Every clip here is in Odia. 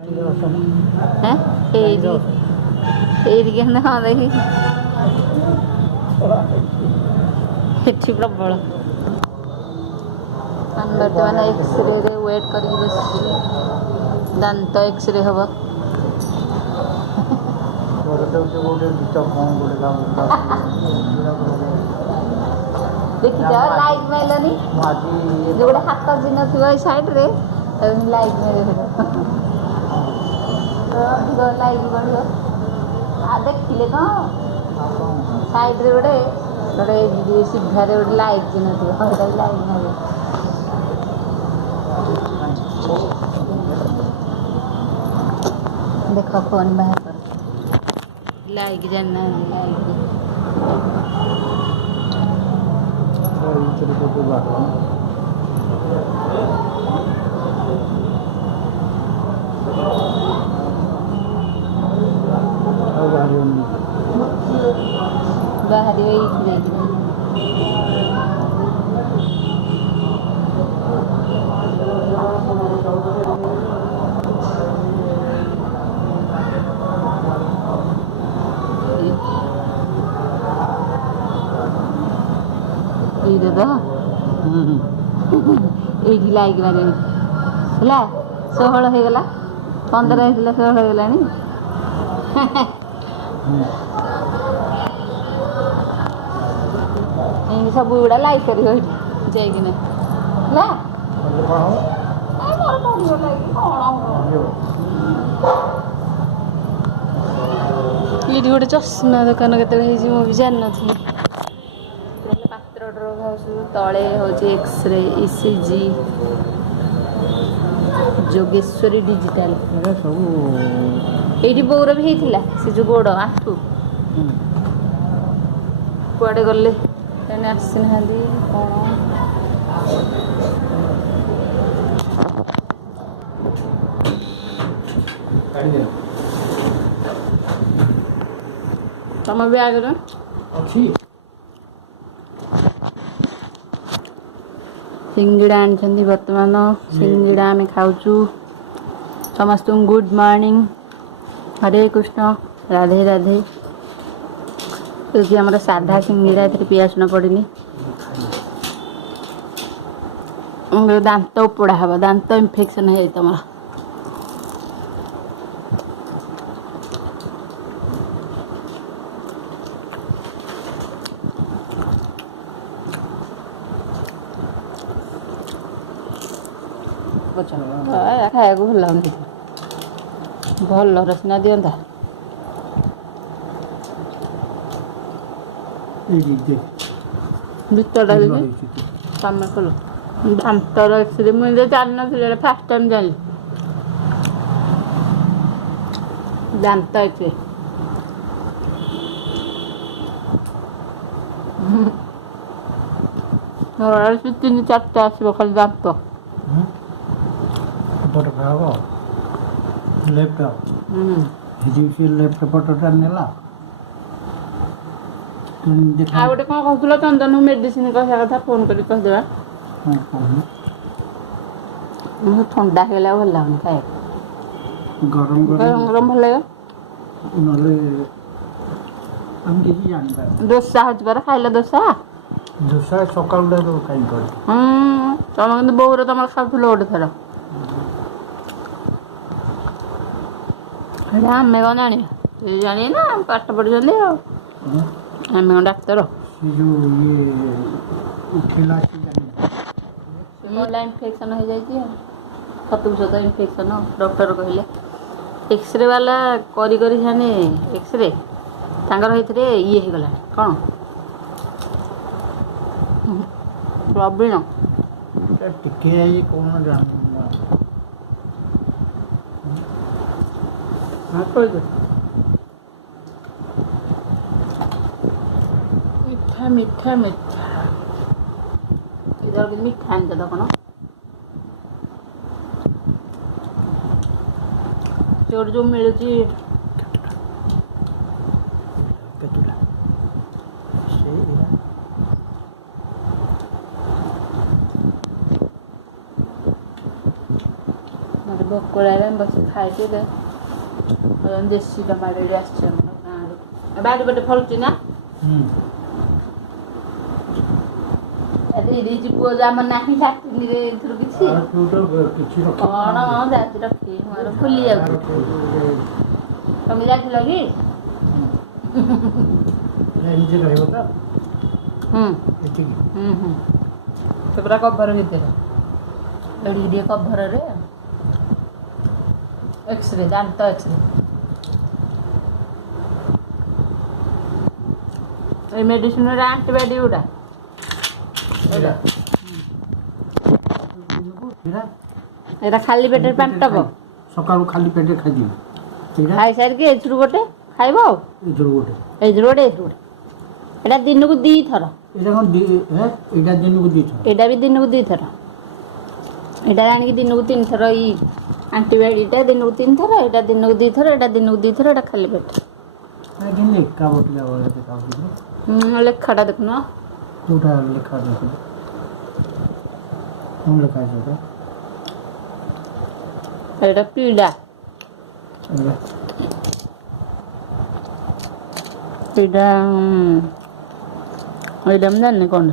हैं ଏଇଠି ହଁ ଦେଖି ଏଠି ପ୍ରବଳ ବର୍ତ୍ତମାନ ଏକ୍ସରେରେ ୱେଟ୍ କରିକି ବସିଛୁ ଦାନ୍ତ ଏକ୍ସରେ ହବ ଦେଖିଛ ଲାଇଟ୍ ମାରିଲନି ଯୋଉଟା ହାତ ଦିନ ଥିବ ଏଇ ସାଇଡ୍ରେ ଲାଇଟ୍ ମାରିବ ଅଧିକ ଲାଇଟ୍ ବଢ଼ିବ ଆଉ ଦେଖିଲେ କ'ଣ ସାଇଡ୍ରେ ଗୋଟେ ସିଧାରେ ଗୋଟେ ଲାଇଟ୍ ଦିନ ଥିବ ସେଇଟା ବି ଲାଇଟ୍ ମାରିବ ଦେଖ ଫୋନ୍ ବାହାର କର ଲାଇକ୍ ଜାଣିନାହାନ୍ତି ବାହାରିବ ଏଇଠି ଯାଇକି ଏଇଟା ତ ଏଇଠି ଲାଇକ୍ ମାରିବ ହେଲା 16 ହେଇଗଲା 15 ହେଇଥିଲା 16 ହେଇଗଲାଣି ଏମିତି ସବୁ ଗୁଡ଼ା ଲାଇକ୍ କରିବ ଏଇଠି ଯାଇକିନା ହେଲା ଏଇଠି ଗୋଟେ ଚଷମା ଦୋକାନ କେତେବେଳେ ହେଇଛି ମୁଁ ବି ଜାଣିନଥିଲି ପାତ୍ର ଡ୍ରଗ୍ ହାଉସ୍ ତଳେ ହେଉଛି ଏକ୍ସରେ ଇସିଜି ଯୋଗେଶ୍ୱରୀ ଡିଜିଟାଲ ସବୁ ଏଇଠି ବୋଉର ବି ହେଇଥିଲା ସେ ଯେଉଁ ଗୋଡ଼ ଆଣ୍ଠୁ କୁଆଡ଼େ ଗଲେ ଏମାନେ ଆସିନାହାନ୍ତି କ'ଣ ତମ ବ୍ୟାଗ୍ରେ ଅଛି ସିଙ୍ଗିଡ଼ା ଆଣିଛନ୍ତି ବର୍ତ୍ତମାନ ସିଙ୍ଗିଡ଼ା ଆମେ ଖାଉଛୁ ସମସ୍ତଙ୍କୁ ଗୁଡ୍ ମର୍ଣ୍ଣିଂ ହରେ କୃଷ୍ଣ ରାଧେ ରାଧେ ଏଠି ଆମର ସାଧା ସିଙ୍ଗିଡ଼ା ଏଥିରେ ପିଆଜ ପଡ଼ିନି ଦାନ୍ତ ଉପୋଡ଼ା ହେବ ଦାନ୍ତ ଇନଫେକ୍ସନ୍ ହେଇଯାଇଛି ତମର ଖାଇବାକୁ ଭଲ ଲାଗୁନି ଭଲରେ ସିନା ଦିଅନ୍ତା ଭିତରଟା ଦେବି ତମେ କଲ ଦାନ୍ତର ଏକ୍ସରେ ମୁଁ ଜାଣିନଥିଲି ଏଇଟା ଫାର୍ଷ୍ଟ ଟାଇମ୍ ଜାଣିଲି ଦାନ୍ତ ଏକ୍ସରେ ତିନି ଚାରିଟା ଆସିବ ଖାଲି ଦାନ୍ତ लेफ्ट लेफ्ट पटटा नेला आ गोटे कौन कहूल चंदन मेडिसिन कहवा कथा फोन कर कहदेवा ठंडा होगा भल लगुन खाए गरम गरम गरम भल लगे दोसा हो खाइल दोसा दोसा सकाल कहीं तुम कि बोर तुम खाऊल गोटे थर आम कौन जाना जाने ना पाठ पढ़ी आम कौन डाक्तर इनफेक्शन हो जाए सतु सत इनफेक्शन डॉक्टर कहले एक्सरे वाला करी जाने एक्सरे तांगर होते ये हो गला कौन प्रवीण टिके कौन जान मीठा मीठा मीठा इधर मीठा आनते तो कौन चोर जो मिलती भोक ପଳାଇଲେ ଆମେ ବସି ଖାଇକି ଦେଶୀ ଟମାଟୋ ଏଠି ଆସିଛି ଆମର ଗାଁରୁ ବାଡ଼ି ପଟେ ଫଳୁଛି ନା ଦେଇଛି ପୁଅ ଯେ ଆମର ନାହିଁ ଲାଟିନରେ ଏଥିରୁ କିଛି କଣ ଯାଉଛି ରଖି ମୋର ଫୁଲି ଯାଉଛି ତମେ ଯାଇଥିଲ କି ସେ ପୁରା କଭର ଭିତରେ ଏଠିକି ଟିକେ କଭରରେ ଏକ୍ସରେ ଦାନ୍ତ ଏକ୍ସରେ এই মেডিসিনের আন্টিবায়োটিক ওটা এটা খালি পেটের পানি টক সকালু খালি পেটে খাইদিবি খাই সারিকি এଥିରୁ ଗୋଟେ ଖାଇବ ଆଉ ଏଇଥିରୁ ଗୋଟେ ଏଇଟା ଦିନକୁ 2 ଥର ଏଇଟା ଦିନକୁ 2 ଥର ଏଇଟା ବି ଦିନକୁ 2 ଥର ଏଇଟା ଆଣିକି ଦିନକୁ 3 ଥର ଏଇ ଆଣ୍ଟିବାୟୋଟିକଟା ଦିନକୁ 3 ଥର ଏଇଟା ଦିନକୁ 2 ଥର ଏଇଟା ଦିନକୁ 2 ଥର ଏଇଟା ଖାଲି ପେଟ ଲେଖାଟା ଦେଖୁନ କୋଉଟା ଲେଖା ଦେଖୁନ କଣ ଲେଖା ଅଛି ଏଇଟା ପିଡ଼ା ଏଇଟା ଏଇଟା ମୁଁ ଜାଣିନି କ'ଣ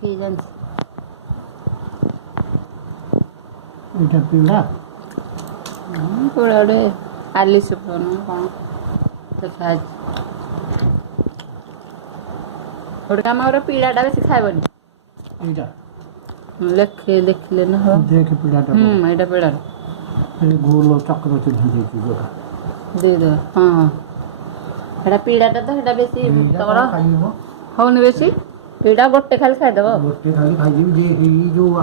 କିଏ ଜାଣିଛି ଏଇଟା ପିଡ଼ା ଗୋଟେ ଆଲିସ କ'ଣ ଲେଖା ଅଛି ଗୋଟେ କାମ କର ପିଡ଼ାଟା ବେଶୀ ଖାଇବନି ଏଇଟା ଦେଖିଲେ ନା ହବ ଦେଖେ ପିଡ଼ାଟା ଏଇଟା ପିଡ଼ାଟା ଗୋଲ ଚକ୍ର ଚିହ୍ନ ଦେଇଛି ଯୋଉଟା ଦେଇଦେବା ହଁ ଏଇଟା ପିଡ଼ାଟା ତ ସେଇଟା ବେଶୀ ତମର ହଉନି ବେଶୀ ପିଡ଼ା ଗୋଟେ ଖାଲି ଖାଇଦେବ ଗୋଟେ ଖାଲି ଖାଇଯିବି ଯେ ଏଇ ଯୋଉ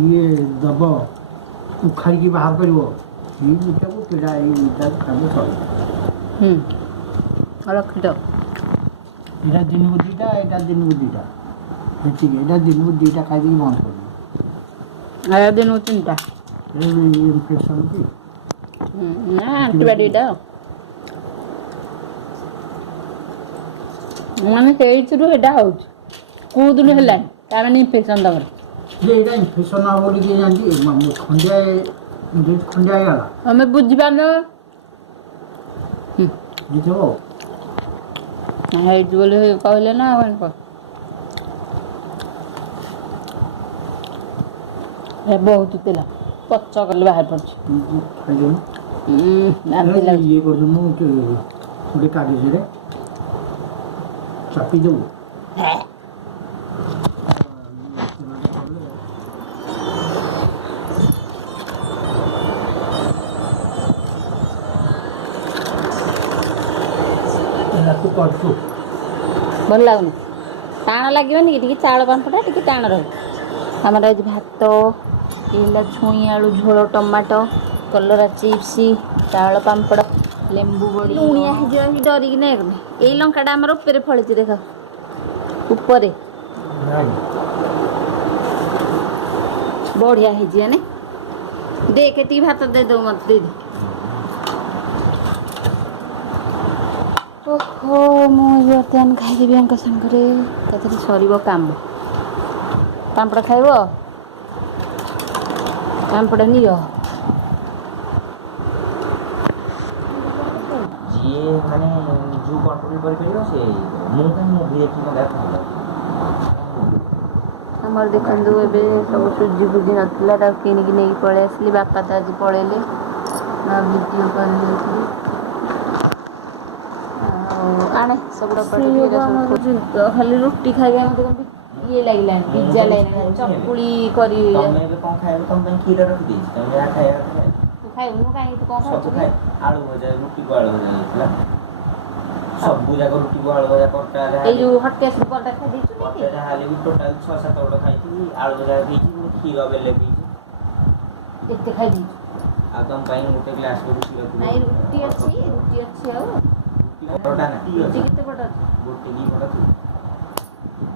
ଇଏ ଦବ ଉଖାରିକି ବାହାର କରିବ ଏଇ ଦୁଇଟାକୁ ପିଡ଼ା ଏଇ ଦୁଇଟାକୁ ଖାଲି ଚଳିବ ରଖିଦେବ ଏଇଟା ଦିନକୁ 2ଟା ଏଇଟା ଦିନକୁ 2ଟା ସେତିକି ଏଇଟା ଦିନକୁ 2ଟା ଖାଇଦେଇକି ବନ୍ଦ କରିବ ଏଇଟା ଦିନକୁ 3ଟା ଇନଫେକ୍ସନ୍ କି ନା ଆଣ୍ଟିବାୟୋଟିକଟା ମାନେ ସେଇଥିରୁ ଏଇଟା ହେଉଛି କେଉଁ ଦିନ ହେଲାଣି ତାମାନେ ଇନଫେକ୍ସନ୍ ଦେବାର ଏଇଟା ଇନଫେକ୍ସନ୍ ହେବ ବୋଲି କିଏ ଜାଣିଛି ଖଣ୍ଡିଆ ହେଇଗଲା ଆମେ ବୁଝିପାରୁନ ହେଇଥିବ ହେଇଛି ବୋଲି କହିଲେ ନା ବହୁତ ଥିଲା ପଚ କଲେ ବାହାରି ପଡୁଛି ଇଏ କରୁଛୁ ଗୋଟେ କାଗଜରେ ଚାପି ଦେବୁ କରୁଛୁ ଭଲ ଲାଗୁନି ଟାଣ ଲାଗିବନି କି ଟିକେ ଚାଉଳ ପାମ୍ପଡ଼ଟା ଟିକେ ଟାଣ ରହିବ ଆମର ଆଜି ଭାତ ହେଲା ଛୁଇଁ ଆଳୁ ଝୋଳ ଟମାଟୋ କଲରା ଚିପ୍ସ ଚାଉଳ ପାମ୍ପଡ଼ ଲେମ୍ବୁ ବଡ଼ି ଲୁଣିଆ ହେଇଯିବ କି ଡରିକି ନାଇଁ ଏଇ ଲଙ୍କାଟା ଆମର ଉପରେ ଫଳିଛି ଦେଖ ଉପରେ ବଢ଼ିଆ ହେଇଛି ମାନେ ଦେଖ ଏତିକି ଭାତ ଦେଇଦେବୁ ମୋତେ ଦେଇଦେ ଓହୋ ମୁଁ ବର୍ତ୍ତମାନ ଖାଇଦେବି ଆଙ୍କ ସାଙ୍ଗରେ ତାଥିରେ ସରିବ କାମ ପାମ୍ପଡ଼ ଖାଇବ ପାମ୍ପଡ଼ ନିଅ ଯିଏ ମାନେ ନିଜକୁ କଣ୍ଟ୍ରୋଲ କରିପାରିବ ସେ ମୁଁ କାହିଁ ମୁଭି ଦେଖିକି ଦେଖ ଆମର ଦେଖନ୍ତୁ ଏବେ ସବୁ ସୁଜି ଫୁଜି ନଥିଲା ତାକୁ କିଣିକି ନେଇକି ପଳେଇ ଆସିଲି ବାପା ତ ଆଜି ପଳେଇଲେ ନା ଭିଡ଼ିଓ କଲ୍ ନେଇଥିଲି ଆଣେ ସବୁଟା ଖାଲି ରୁଟି ଖାଇବା ମୋତେ କଣ ଇଏ ଲାଗିଲାଣି ପିଜ୍ଜା ଲାଗିଲାଣି ଚକୁଳି କରି ତମେ ଏବେ କ'ଣ ଖାଇବ ତମ ପାଇଁ କ୍ଷୀର ରଖିଦେଇଛି ତମେ ଯାହା ଖାଇବା କଥା ତୁ ଖାଇବୁନୁ କାହିଁକି ତୁ କ'ଣ ସବୁ ଖାଉଛୁ ଆଳୁ ଭଜା ରୁଟିକୁ ଆଳୁ ଭଜା ହେଇଥିଲା ସବୁ ଯାକ ରୁଟିକୁ ଆଳୁ ଭଜା ପରଟା ଏଇ ଯେଉଁ ହଟକେସ୍ ପରଟା ଖାଇ ଦେଇଛୁ ପରଟା ଯାହା ହେଲେ ବି ଟୋଟାଲ୍ 6-7 ଗୋଟ ଖାଇଥିଲି ଆଳୁ ଭଜା ଦେଇଛି କ୍ଷୀର ବେଲେ ଦେଇଛି କେତେ ଖାଇ ଦେଇଛୁ ଆଉ ତମ ପାଇଁ ଗୋଟେ ଗ୍ଲାସ୍ ରୁଟି ରଖିଦେବି ନାଇଁ ରୁଟି ଅଛି ଆଉ ପରଟା ନା ରୁଟି କେତେ ପଟ ଅଛି ଗୋଟେ କି ପଟ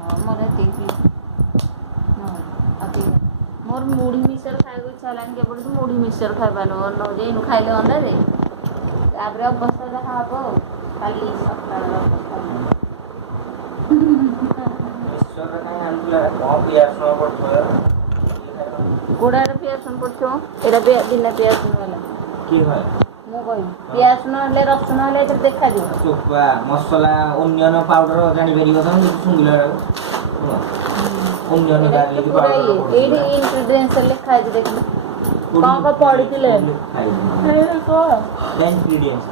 ହଁ ମୋର ଏତିକି ମୋର ମୁଢ଼ି ମିକ୍ସଚର ଖାଇବାକୁ ଇଚ୍ଛା ହେଲାନି କେବଳ ମୁଢ଼ି ମିକ୍ସଚର ଖାଇବାନୁ ଅନ୍ନ ଏଇନୁ ଖାଇଲେ ଅଣ୍ଡାରେ ତାପରେ ଅବସ୍ଥା ଯାହା ହବ ଆଉ କାଲି ସକାଳର ଅବସ୍ଥା ମିକ୍ସଚର କାହିଁ ଆଣିଥିଲା କ'ଣ ପିଆଜ ପଡ଼ୁଥିବ ଗୋଡ଼ାରେ ପିଆଜ ରସୁଣ ପଡ଼ିଥିବ ଏଇଟା ବିନା ପିଆଜ ରସୁଣ ହେଲା କିଏ କହେ ମୁଁ କହିବି ପିଆଜ ରସୁଣ ହେଲେ ରସୁଣ ହେଲେ ଏଥିରେ ଦେଖାଯିବ ଚୋପା ମସଲା ଓନିଅନ ପାଉଡର ଜାଣିପାରିବ ତମେ ଶୁଙ୍ଗିଲା ବେଳକୁ ଓନିଅନ ଏଇଟା ଗାର୍ଲିକ ପୁରା ପାଉଡର ଏଇଠି ଇନଗ୍ରିଡିଏଣ୍ଟସ ଲେଖା ହେଇଛି ଦେଖିଲୁ କ'ଣ କ'ଣ ପଡ଼ିଥିଲେ କହ ଇନଗ୍ରିଡିଏଣ୍ଟସ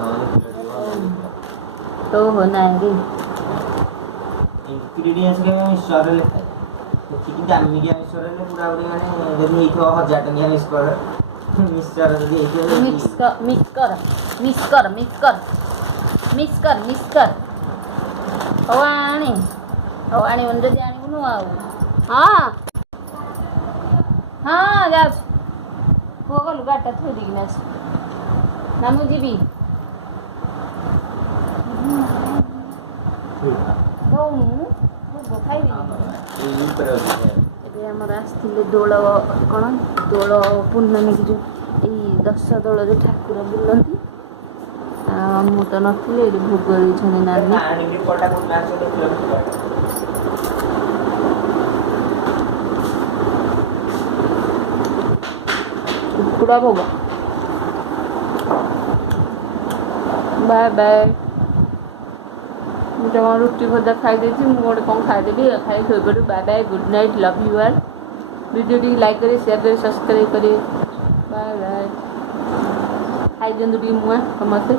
ଓହୋ ନାଇଁ ରେ ଇନଗ୍ରିଡିଏଣ୍ଟସ କେବେ ମିକ୍ସଚରରେ ଲେଖା ହେଇଛି ସେତିକି ଦାମିକିଆ ମିକ୍ସଚର ହେଲେ ପୁରା ପୁରି ମାନେ ଯଦି ହେଇଥିବ 1000 ଟଙ୍କିଆ ମିକ୍ସଚର ଯଦି ହେଇଥିବ ମିକ୍ସ କର ହଉ ଆଣିବୁନି ଯଦି ଆଣିବୁନୁ ଆଉ ହଁ ହଁ ଯାଉଛି ପୁଅ ଗଲୁ ଗାଡ଼ିଟା ଥୋଇ ଦେଇକିନା ଆସ ନା ମୁଁ ଯିବି ଦଉନୁ ଖାଇବି ଏବେ ଆମର ଆସିଥିଲେ ଦୋଳ କ'ଣ ଦୋଳ ପୂର୍ଣ୍ଣମୀକି ଯେଉଁ ଏଇ 10 ଦୋଳରେ ଠାକୁର ବୁଲନ୍ତି ଆଉ ମୁଁ ତ ନଥିଲି ଏଠି ଭୋଗ ଦେଇଛନ୍ତି ନାନୀ କୁକୁଡ଼ା ଭୋଗ ବାଏ ବାଏ ମୁଁ ଜମା ରୁଟି ଭଜା ଖାଇଦେଇଛି ମୁଁ ଗୋଟେ କ'ଣ ଖାଇଦେବି ଖାଇ ଶୋଇପଡ଼ିବି bye bye good night love you all ଭିଡ଼ିଓଟି ଲାଇକ୍ କରି ସେୟାର କରି ସବସ୍କ୍ରାଇବ୍ କରି ବାଏ ବାଏ ଖାଇଦିଅନ୍ତୁ ଟିକେ ମୁଆଁ ସମସ୍ତେ